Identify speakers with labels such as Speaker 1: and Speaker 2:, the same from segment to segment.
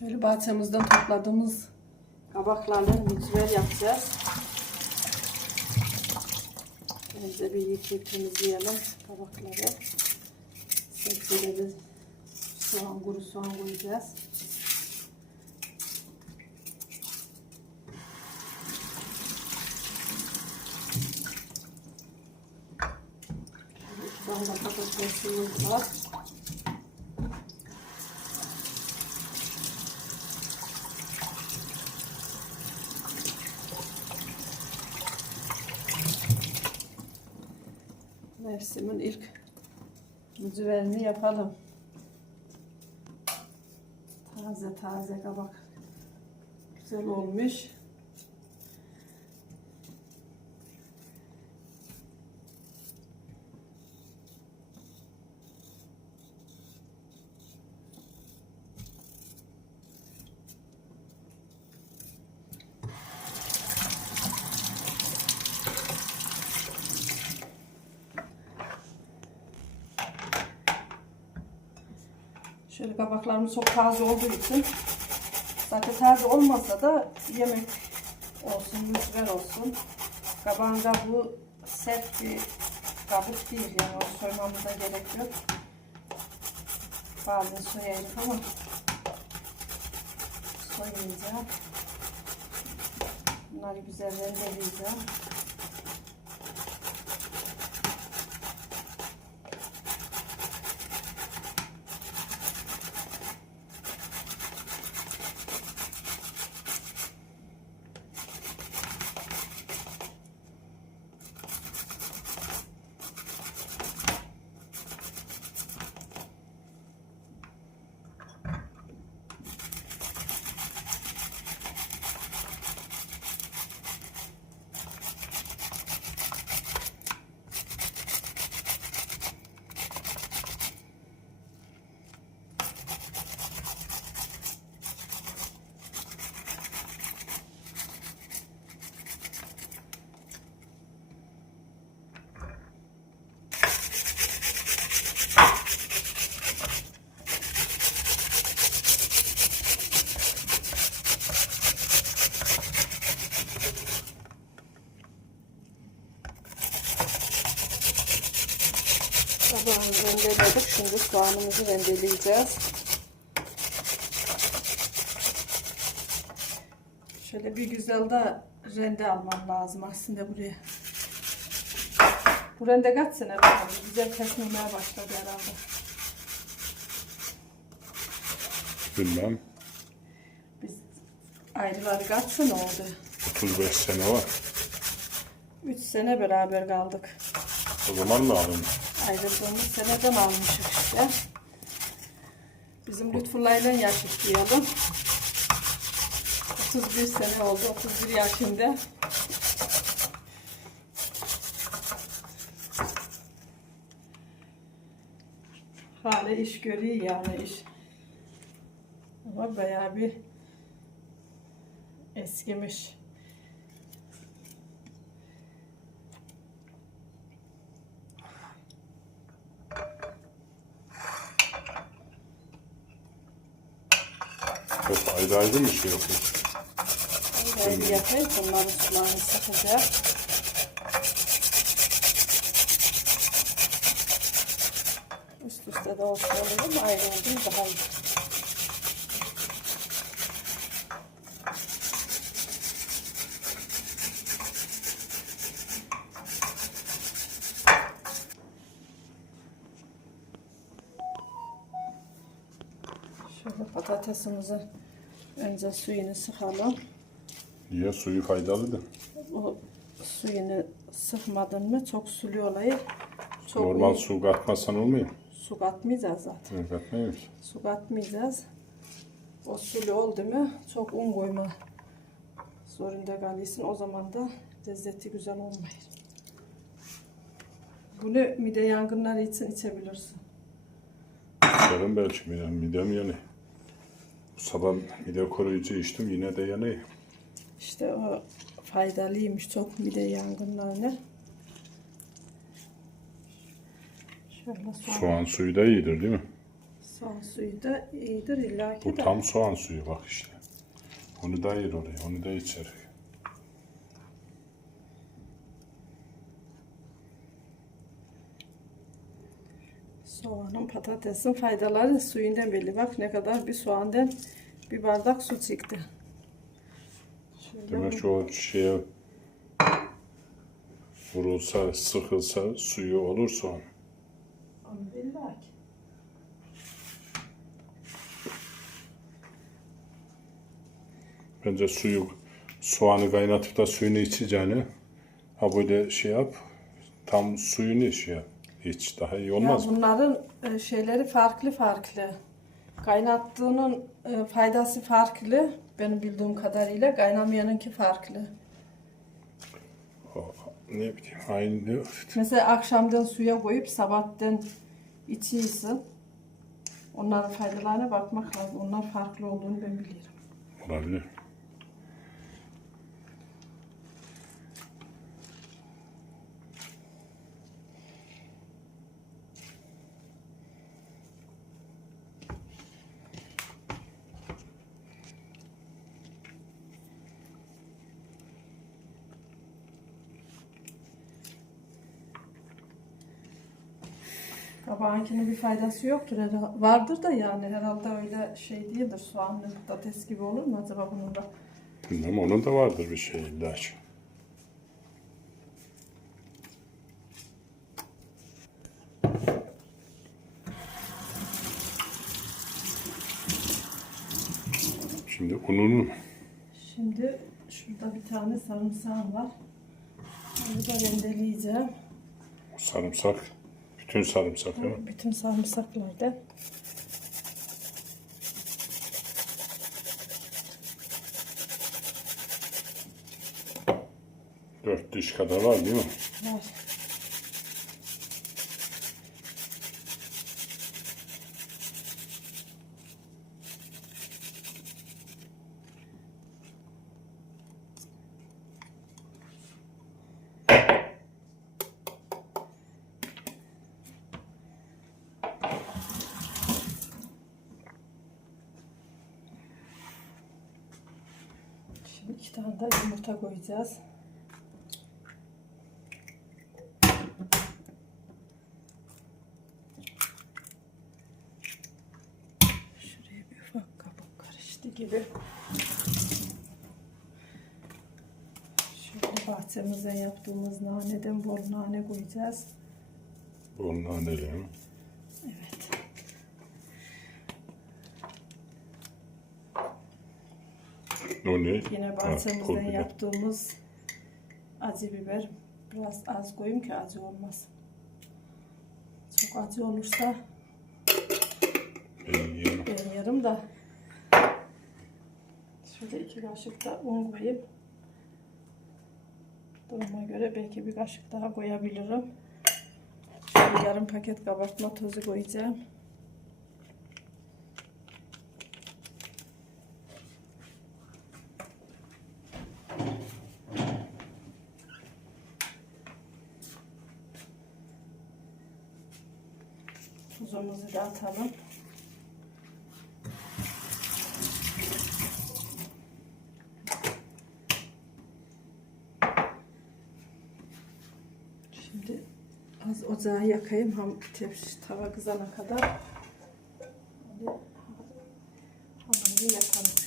Speaker 1: Şöyle bahçemizden topladığımız kabaklarla mücver yapacağız. Önce bir yıkayıp temizleyelim kabakları. Sebzeleri soğan, kuru soğan koyacağız. Tane de patatesimiz var. Mevsimin ilk mücverini yapalım. Taze taze kabak. Güzel olmuş. Şöyle kabaklarımız çok taze olduğu için zaten taze olmasa da yemek olsun, mücver olsun. Kabağın kabuğu sert bir kabuk değil yani onu soymamıza gerek yok. Bazen soyarız ama soymayacağım. Bunları güzel rendeleyeceğim. Soğanımızı rendeleyeceğiz. Şöyle bir güzel de rende almam lazım aslında buraya. Bu rende kaç sene. Güzel kesmemeye başladı herhalde.
Speaker 2: Bilmem.
Speaker 1: Biz ayrıları kaç sene oldu?
Speaker 2: 35 sene var.
Speaker 1: 3 sene beraber kaldık.
Speaker 2: O zaman mı alın?
Speaker 1: Ayrıldığımız seneden almışık işte. Bizim Lütfullah'la yaşıtlayalım. 31 sene oldu, 31 yaşında. Hala iş görüyor yani iş. Ama bayağı bir eskimiş.
Speaker 2: Hep ayrı ayrı mı şey yapıyorsun?
Speaker 1: Böyle yapayım, bunların sularını sıkacağım. Üst üste de olsa olur ama ayrı olduğum daha iyi. Şöyle patatesimizi önce suyunu sıkalım.
Speaker 2: Niye suyu faydalı da?
Speaker 1: O suyunu sıkmadın mı çok sulu olayı. Çok
Speaker 2: Normal
Speaker 1: iyi.
Speaker 2: su katmazsan olmuyor.
Speaker 1: su katmayacağız zaten.
Speaker 2: Hı, Katmıyor
Speaker 1: Su katmayacağız. O sulu oldu mu çok un koyma zorunda kalıyorsun. O zaman da lezzeti güzel olmayır. Bunu mide yangınları için içebilirsin.
Speaker 2: Serum belki midem, midem yanıyor. Sabah mide koruyucu içtim yine de yanıyor.
Speaker 1: İşte o faydalıymış çok mide yangınlarına. Şöyle soğan
Speaker 2: Soğan suyu da iyidir değil mi?
Speaker 1: Soğan suyu da iyidir illa ki
Speaker 2: Bu
Speaker 1: de.
Speaker 2: tam soğan suyu bak işte. Onu da ayır oraya, onu da içeri.
Speaker 1: Soğanın patatesin faydaları suyundan belli. Bak ne kadar bir soğandan bir bardak su çıktı. Şöyle
Speaker 2: Demek ki o şeye vurulsa, sıkılsa suyu olur soğan.
Speaker 1: Onu.
Speaker 2: Bence suyu, soğanı kaynatıp da suyunu içeceğine ha böyle şey yap, tam suyunu iç ya. Hiç daha iyi olmaz
Speaker 1: ya
Speaker 2: mı?
Speaker 1: bunların e, şeyleri farklı farklı. Kaynattığının e, faydası farklı. Benim bildiğim kadarıyla kaynamayanınki farklı.
Speaker 2: Ne bileyim, aynı.
Speaker 1: Mesela akşamdan suya koyup sabahtan içiyorsun. Onların faydalarına bakmak lazım. Onlar farklı olduğunu ben biliyorum.
Speaker 2: Olabilir.
Speaker 1: Kabağınkinin bir faydası yoktur. herhalde. Vardır da yani herhalde öyle şey değildir. Soğanlı patates gibi olur mu acaba bunun da?
Speaker 2: Bilmem onun da vardır bir şey illa ki. Şimdi ununu
Speaker 1: Şimdi şurada bir tane sarımsağım var. Onu da rendeleyeceğim.
Speaker 2: sarımsak, bütün sarımsak değil mi?
Speaker 1: Bütün sarımsaklardan.
Speaker 2: Dört diş kadar var değil mi?
Speaker 1: Var. Şimdi iki tane de yumurta koyacağız. Şuraya bir ufak kabuk karıştı gibi. Şöyle bahçemizden yaptığımız naneden bol nane koyacağız.
Speaker 2: Bundan değil mi?
Speaker 1: Yine
Speaker 2: Ha,
Speaker 1: bahçemizden
Speaker 2: biber.
Speaker 1: yaptığımız acı biber. Biraz az koyayım ki acı olmasın. Çok acı olursa
Speaker 2: Ben yiyemem.
Speaker 1: ben yarım da şöyle iki kaşık da un koyayım. Duruma göre belki bir kaşık daha koyabilirim. Şöyle yarım paket kabartma tozu koyacağım. Tuzumuzu da atalım. Şimdi az ocağı yakayım ham tepsi tava kızana kadar. Hadi hamuru yapalım.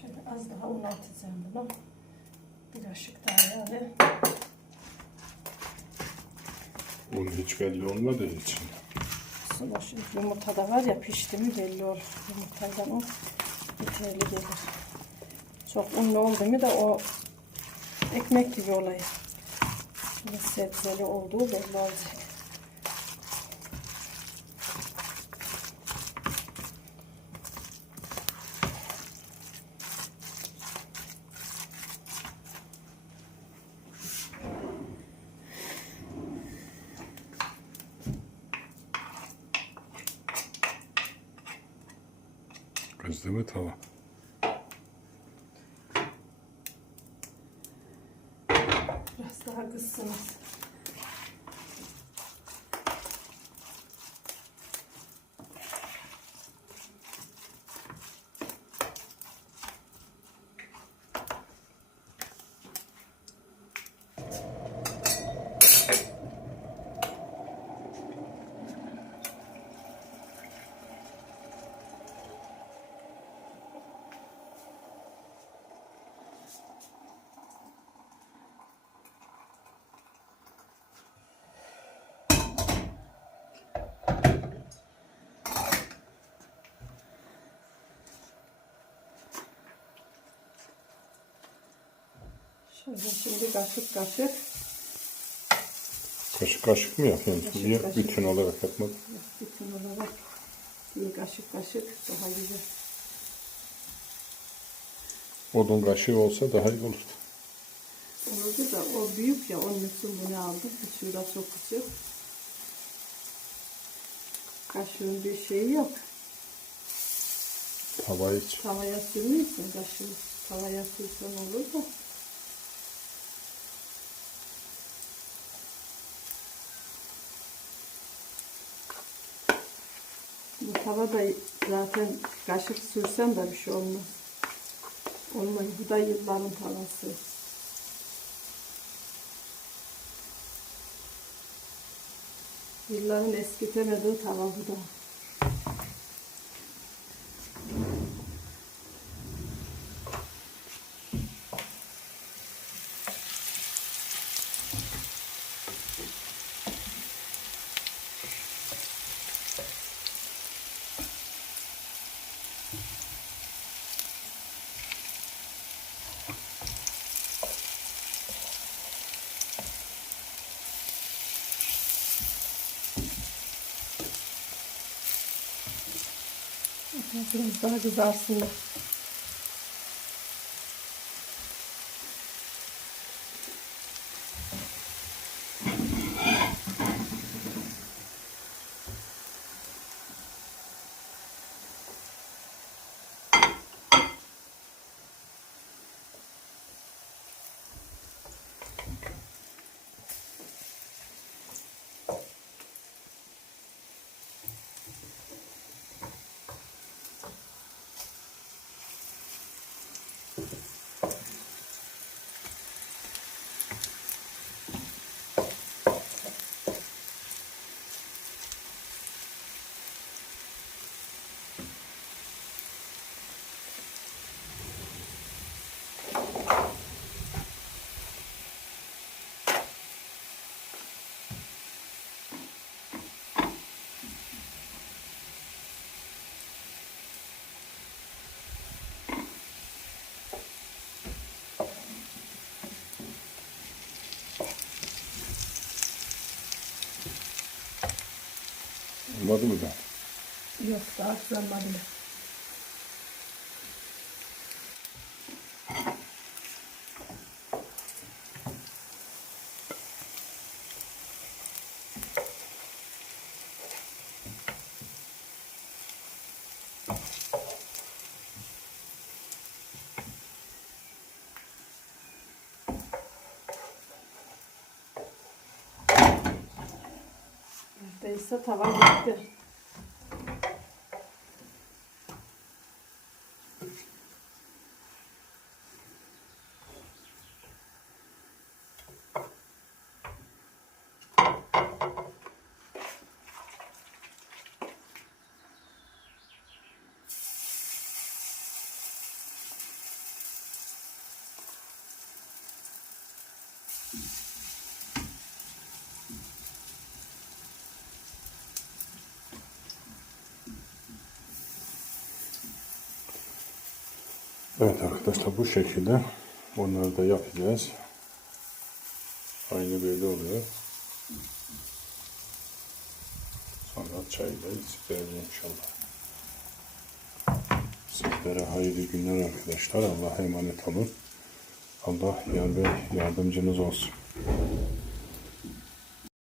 Speaker 1: Şöyle az daha un atacağım bunu. Bir kaşık daha yani.
Speaker 2: Un hiç belli olmadığı için.
Speaker 1: şimdi yumurta da var ya pişti mi belli olur. Yumurtadan o yeterli gelir. Çok unlu oldu mu da o ekmek gibi olayı. Şimdi sebzeli olduğu belli olacak.
Speaker 2: Kızdı mı tava?
Speaker 1: Biraz daha kızsınız. Şöyle şimdi kaşık kaşık
Speaker 2: Kaşık kaşık mı yapıyorsun?
Speaker 1: Kaşık
Speaker 2: Niye
Speaker 1: kaşık.
Speaker 2: bütün olarak yapmadın?
Speaker 1: bütün olarak bir kaşık kaşık daha güzel.
Speaker 2: Odun kaşığı olsa daha iyi olurdu.
Speaker 1: Olurdu da o büyük ya onun için bunu aldım. Şurada çok küçük. Kaşığın bir şeyi yok.
Speaker 2: Tavayı hiç.
Speaker 1: Tavaya sürmüyorsun kaşığı. Tavaya sürsen olur da. Bu tava da zaten kaşık sürsen de bir şey olmaz. Olmaz. Bu da yılların tavası. Yılların eskitemediği tava bu da. Biraz daha kızarsın.
Speaker 2: Olmadı mı da?
Speaker 1: Yok daha kızarmadı. Neredeyse tava gitti.
Speaker 2: Evet arkadaşlar bu şekilde onları da yapacağız. Aynı böyle oluyor. Sonra çayla içeceğiz inşallah. Sizlere hayırlı günler arkadaşlar. Allah'a emanet olun. Allah yar ve yardımcınız olsun.